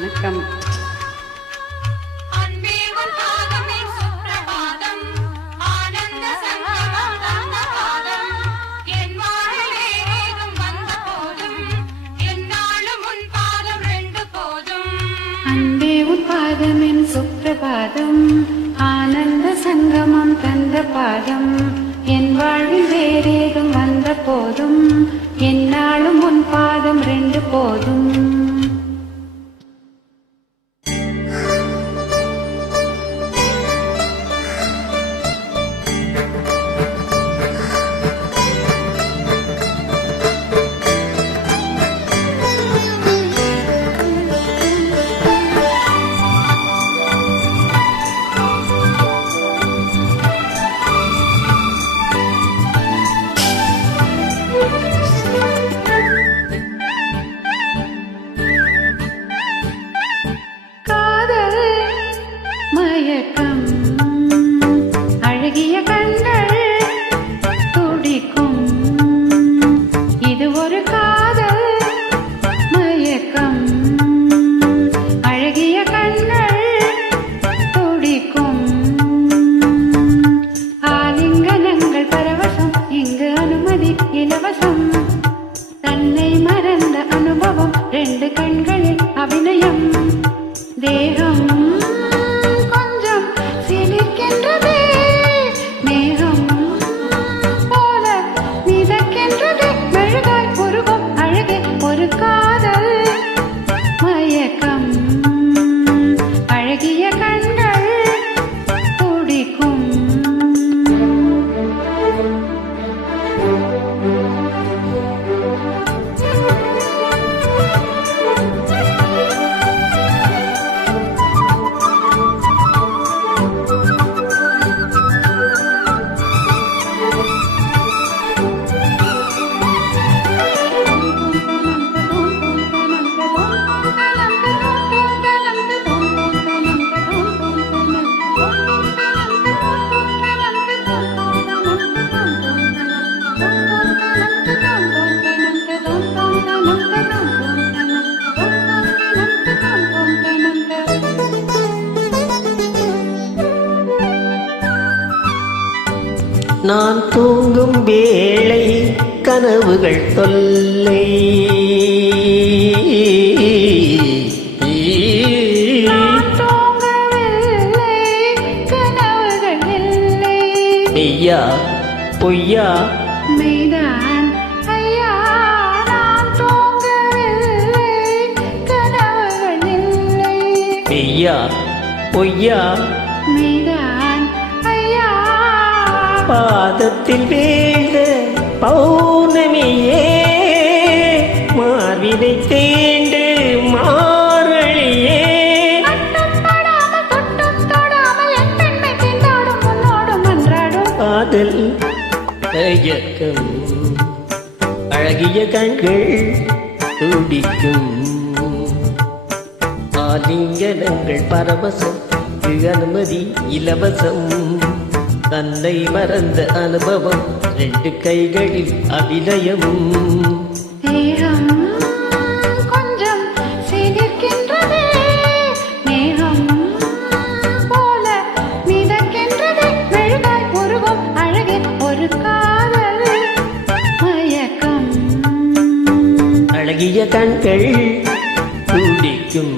வணக்கம். அன்பே உன் பாதமின் சுப்பிரபாதம், ஆனந்த சங்கமம் தந்த பாதம், என் வாழ்வில் வேறேதும் வந்த போதும், என்னாலும் உன் பாதம் ரெண்டு போதும். அழகிய கண்கள் துடிக்கும், இது ஒரு காதல் மயக்கம். அழகிய கண்கள் துடிக்கும், ஆலிங்கனங்கள் பரவசம், இங்கு அனுமதி இலவசம். தன்னை மறந்த அனுபவம், ரெண்டு கண்களில் அபிநயம். தேகம் நான் தூங்கும் வேளை கனவுகள் தொல்லை, மெய்யா பொய்யா மெய்தான் ஐயா, நான் தூங்கவில்லை, கனவுகள் இல்லை. மெய்யா பொய்யா மெய்தான் ஐயா. பாதத்தில் வீழ்ந்த பௌர்ணமியே, மார்பினை தேண்டு மாரளியே, காதல் மயக்கம். அழகிய கண்கள் துடிக்கும், ஆலிங்கனங்கள் பரவசம், அனுமதி இலவசம். தன்னை மறந்த அனுபவம், ரெண்டு கைகளில் அபிநயம். தேகம் கொஞ்சம் சிலிர்க்கின்றதே, மேகம் போல மிதக்கின்றதே, மெழுகாய் உருவம் அழகே ஒரு காதல் மயக்கம். அழகிய கண்கள் துடிக்கும்,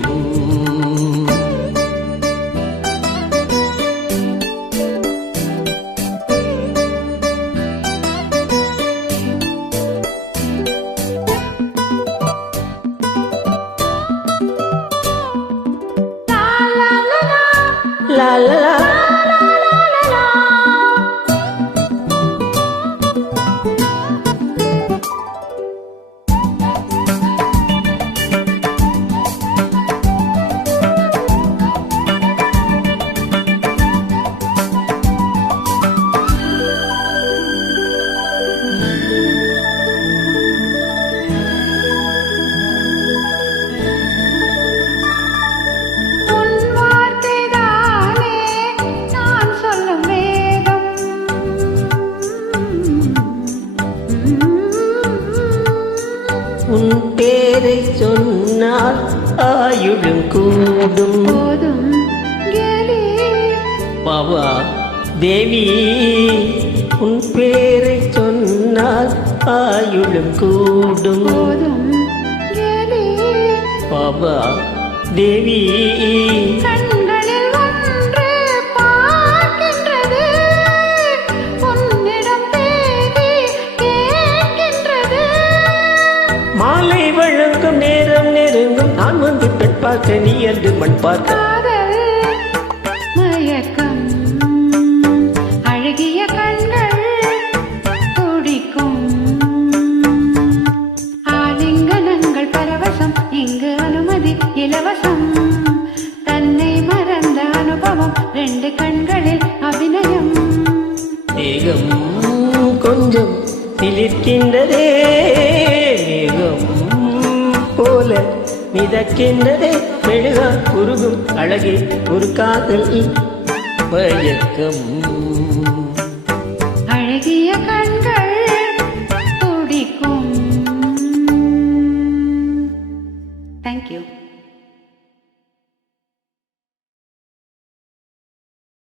la la la. ஆயுளும் கூடும். போதும் கேலி பாவா தேவி உன் பேரை சொன்னால் ஆயுளும் கூடும். போதும் கேலி பாவா தேவி கண்களில் ஒன்று பார்க்கின்றது, உன்னிடம் தேடி கேட்கின்றது. மாலை வழங்கும் நேரம் நெருங்கும் நான் வந்து பெண் பார்க்க நீ என்று மண் பார்க்க. காதல் மயக்கம் அழகிய கண்கள் துடிக்கும், ஆலிங்கனங்கள் பரவசம் இங்கு அனுமதி இலவசம். தன்னை மறந்த அனுபவம் ரெண்டு கண்களில் அபிநயம். மேகம் கொஞ்சம் சிலிர்க்கின்றதே, மேகம் போல மிதக்கின்றதே, மெழுகா உருகும் அழகே ஒரு காதல் மயக்கம். அழகிய கண்கள் துடிக்கும். Thank you.